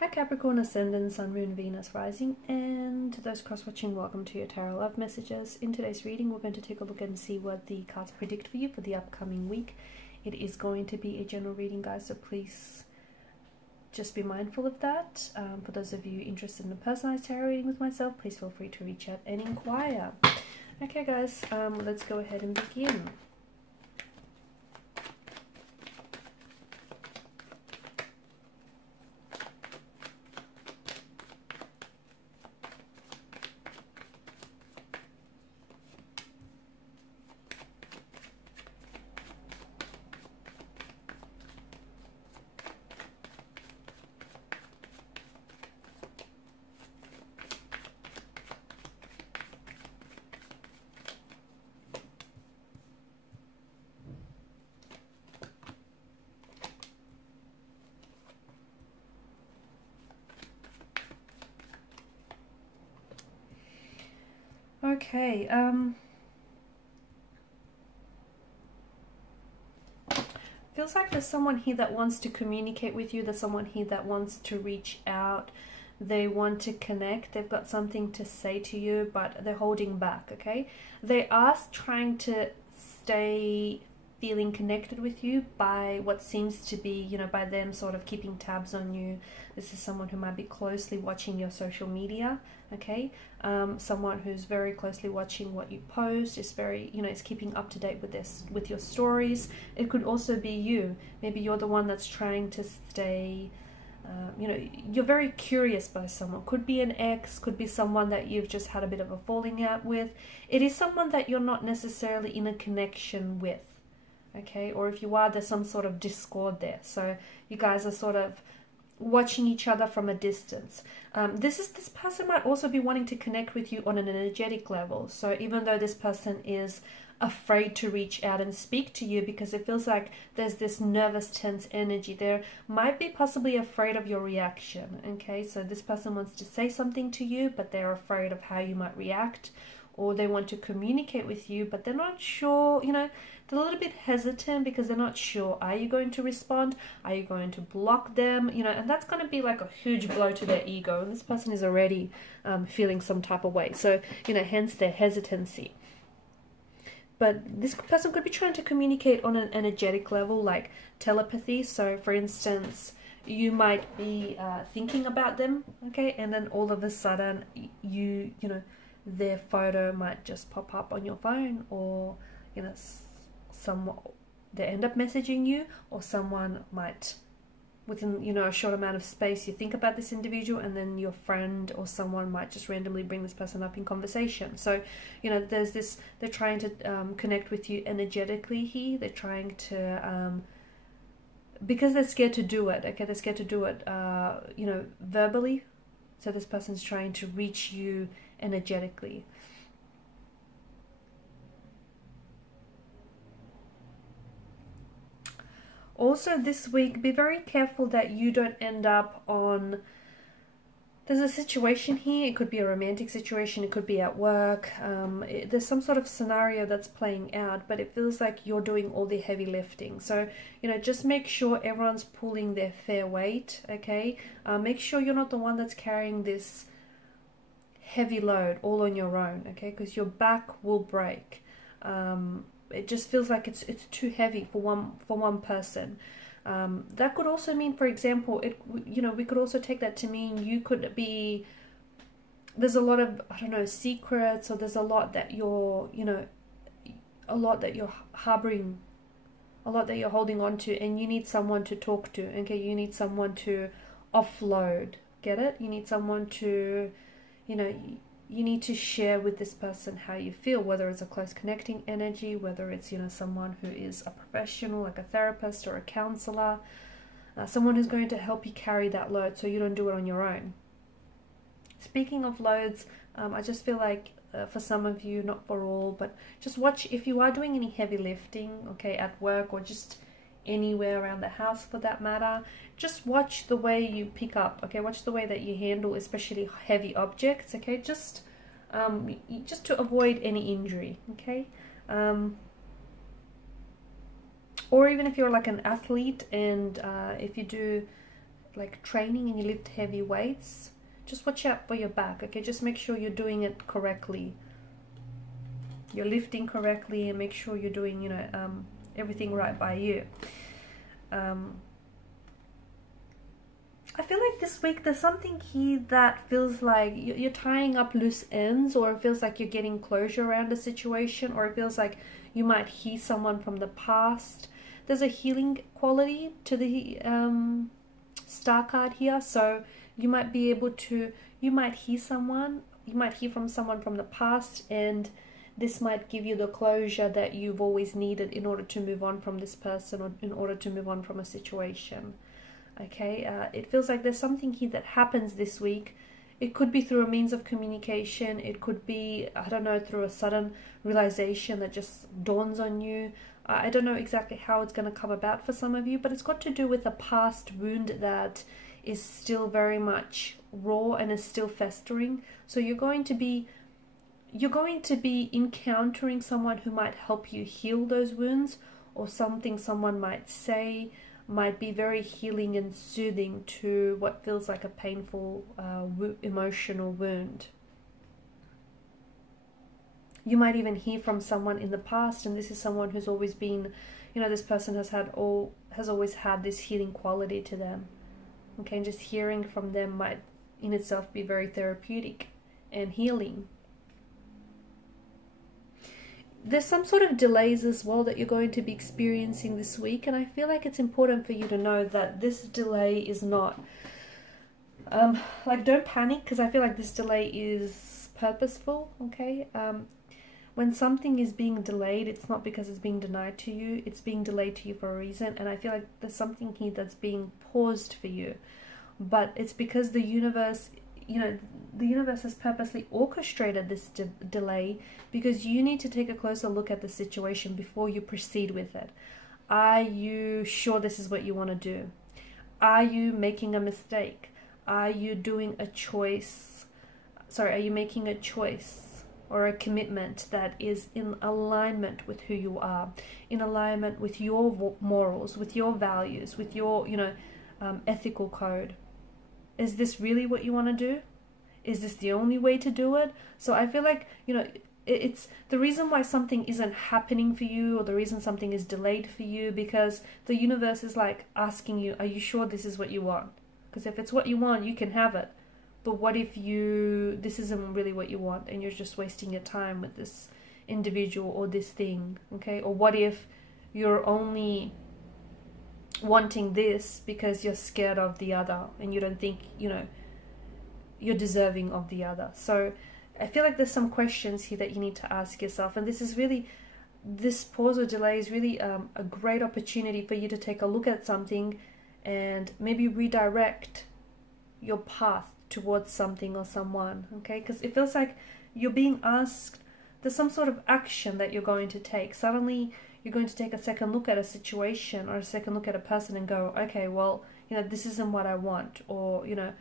Hi Capricorn, Ascendant, Sun, Moon, Venus, Rising, and to those cross-watching, welcome to your Tarot Love Messages. In today's reading, we're going to take a look and see what the cards predict for you for the upcoming week. It is going to be a general reading, guys, so please just be mindful of that. For those of you interested in a personalized tarot reading with myself, please feel free to reach out and inquire. Okay, guys, let's go ahead and begin. Okay, feels like there's someone here that wants to communicate with you. There's someone here that wants to reach out. They want to connect. They've got something to say to you, but they're holding back, okay? They are trying to stay feeling connected with you by what seems to be, you know, by them sort of keeping tabs on you. This is someone who might be closely watching your social media, okay? Someone who's very closely watching what you post, is very, you know, is keeping up to date with this, with your stories. It could also be you. Maybe you're the one that's trying to stay, you know, you're very curious by someone. Could be an ex, could be someone that you've just had a bit of a falling out with. It is someone that you're not necessarily in a connection with, okay? Or if you are, there's some sort of discord there. So you guys are sort of watching each other from a distance. This person might also be wanting to connect with you on an energetic level. So even though this person is afraid to reach out and speak to you because it feels like there's this nervous, tense energy, there might be possibly afraid of your reaction, okay? So this person wants to say something to you, but they're afraid of how you might react, or they want to communicate with you, but they're not sure, you know, they're a little bit hesitant because they're not sure. Are you going to respond? Are you going to block them? You know, and that's going to be like a huge blow to their ego. And this person is already feeling some type of way. So, you know, hence their hesitancy. But this person could be trying to communicate on an energetic level, like telepathy. So, for instance, you might be thinking about them, okay? And then all of a sudden, you know, their photo might just pop up on your phone, or, you know, they end up messaging you, or someone might, within, you know, a short amount of space, you think about this individual, and then your friend or someone might just randomly bring this person up in conversation. So, you know, there's this, they're trying to connect with you energetically here. They're trying to, because they're scared to do it, okay? They're scared to do it, you know, verbally. So this person's trying to reach you energetically. Also this week, be very careful that you don't end up on, there's a situation here, it could be a romantic situation, it could be at work, there's some sort of scenario that's playing out, but it feels like you're doing all the heavy lifting. So, you know, just make sure everyone's pulling their fair weight, okay? Make sure you're not the one that's carrying this heavy load all on your own, okay? Because your back will break. It just feels like it's too heavy for one person. That could also mean, for example, you know, we could also take that to mean you could be, there's a lot of, I don't know, secrets, or there's a lot that you're, you know, a lot that you're harboring, a lot that you're holding on to, and you need someone to talk to, okay? You need someone to offload, get it? You need someone to, you know, you need to share with this person how you feel, whether it's a close connecting energy, whether it's, you know, someone who is a professional, like a therapist or a counselor, someone who's going to help you carry that load so you don't do it on your own. Speaking of loads, I just feel like for some of you, not for all, but just watch if you are doing any heavy lifting, okay, at work or just anywhere around the house for that matter, just watch the way you pick up, okay? Watch the way that you handle especially heavy objects, okay? Just to avoid any injury, okay? Or even if you're like an athlete, and if you do like training and you lift heavy weights, just watch out for your back, okay? Just make sure you're doing it correctly. You're lifting correctly, and make sure you're doing, you know, everything right by you. I feel like this week there's something here that feels like you're tying up loose ends, or it feels like you're getting closure around a situation, or it feels like you might hear someone from the past. There's a healing quality to the Star card here, so you might be able to, you might hear from someone from the past, and this might give you the closure that you've always needed in order to move on from this person, or in order to move on from a situation. Okay, it feels like there's something here that happens this week. It could be through a means of communication. It could be, I don't know, through a sudden realization that just dawns on you. I don't know exactly how it's going to come about for some of you, but it's got to do with a past wound that is still very much raw and is still festering. So you're going to be encountering someone who might help you heal those wounds, or something someone might say might be very healing and soothing to what feels like a painful emotional wound. You might even hear from someone in the past, and this is someone who's always been, you know, this person has always had this healing quality to them. Okay, and just hearing from them might in itself be very therapeutic and healing. There's some sort of delays as well that you're going to be experiencing this week, and I feel like it's important for you to know that this delay is not like, don't panic, because I feel like this delay is purposeful. Okay, when something is being delayed, it's not because it's being denied to you, it's being delayed to you for a reason. And I feel like there's something here that's being paused for you, but it's because the universe, you know, the universe has purposely orchestrated this delay, because you need to take a closer look at the situation before you proceed with it. Are you sure this is what you want to do? Are you making a mistake? Are you doing a choice? Sorry, are you making a choice or a commitment that is in alignment with who you are, in alignment with your morals, with your values, with your, you know, ethical code? Is this really what you want to do? Is this the only way to do it? So I feel like, you know, it's the reason why something isn't happening for you, or the reason something is delayed for you, because the universe is like asking you, are you sure this is what you want? Because if it's what you want, you can have it. But what if this isn't really what you want, and you're just wasting your time with this individual or this thing, okay? Or what if you're only wanting this because you're scared of the other, and you don't think, you know, you're deserving of the other? So I feel like there's some questions here that you need to ask yourself, and this pause or delay is really a great opportunity for you to take a look at something and maybe redirect your path towards something or someone, okay? Because it feels like you're being asked, there's some sort of action that you're going to take. Suddenly you're going to take a second look at a situation or a second look at a person and go, okay, well, you know, this isn't what I want, or, you know,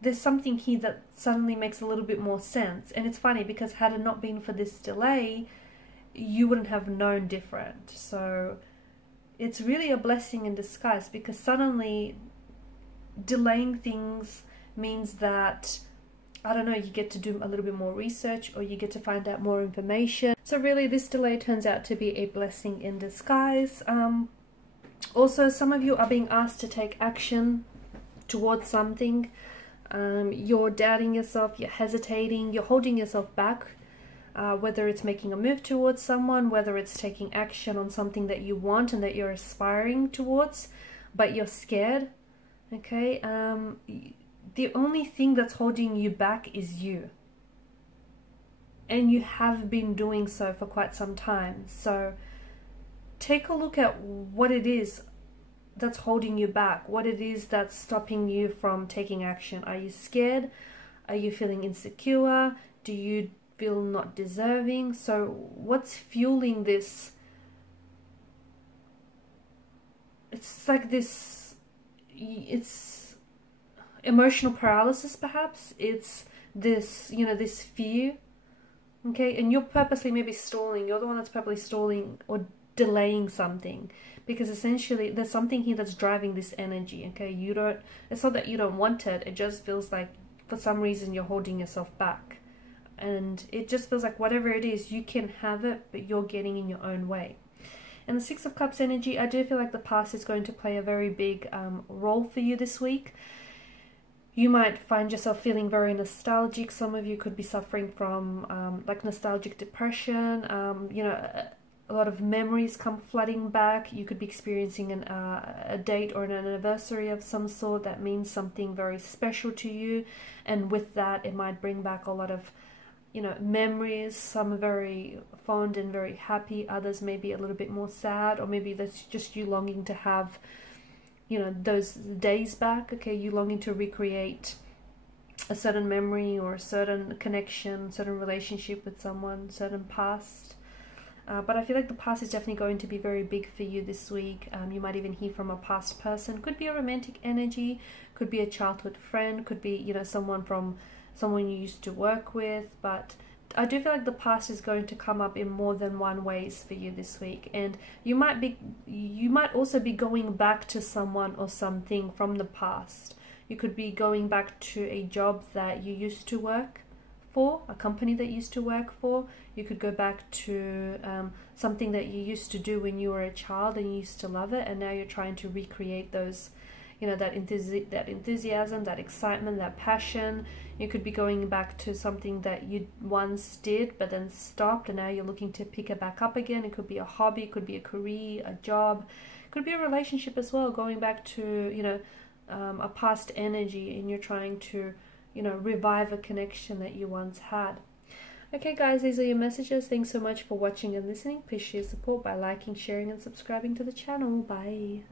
there's something here that suddenly makes a little bit more sense. And it's funny, because had it not been for this delay, you wouldn't have known different. So it's really a blessing in disguise, because suddenly delaying things means that, I don't know, you get to do a little bit more research, or you get to find out more information. So really this delay turns out to be a blessing in disguise. Also, some of you are being asked to take action towards something. You're doubting yourself, you're hesitating, you're holding yourself back, whether it's making a move towards someone, whether it's taking action on something that you want and that you're aspiring towards, but you're scared, okay? The only thing that's holding you back is you. And you have been doing so for quite some time. So take a look at what it is that's holding you back, what it is that's stopping you from taking action. Are you scared? Are you feeling insecure? Do you feel not deserving? So what's fueling this? It's like this, it's emotional paralysis perhaps. It's this, you know, this fear, okay? And you're purposely maybe stalling. You're the one that's purposely stalling or delaying something, because essentially there's something here that's driving this energy. Okay, it's not that you don't want it, it just feels like for some reason you're holding yourself back, and it just feels like whatever it is, you can have it, but you're getting in your own way. And the Six of Cups energy, I do feel like the past is going to play a very big role for you this week. You might find yourself feeling very nostalgic. Some of you could be suffering from like nostalgic depression. You know, a lot of memories come flooding back. You could be experiencing a date or an anniversary of some sort that means something very special to you. And with that, it might bring back a lot of, you know, memories. Some are very fond and very happy. Others may be a little bit more sad, or maybe that's just you longing to have, you know, those days back. Okay, you longing to recreate a certain memory or a certain connection, certain relationship with someone, certain past. But I feel like the past is definitely going to be very big for you this week. You might even hear from a past person. Could be a romantic energy, could be a childhood friend, could be, you know, someone you used to work with. But I do feel like the past is going to come up in more than one ways for you this week, and you might also be going back to someone or something from the past. You could be going back to a job that you used to work for, a company that you used to work for. You could go back to something that you used to do when you were a child and you used to love it, and now you're trying to recreate those, you know, that enthusiasm, that excitement, that passion. You could be going back to something that you once did but then stopped, and now you're looking to pick it back up again. It could be a hobby, it could be a career, a job, it could be a relationship as well, going back to, you know, a past energy, and you're trying to, you know, revive a connection that you once had. Okay guys, these are your messages. Thanks so much for watching and listening. Please share your support by liking, sharing and subscribing to the channel. Bye.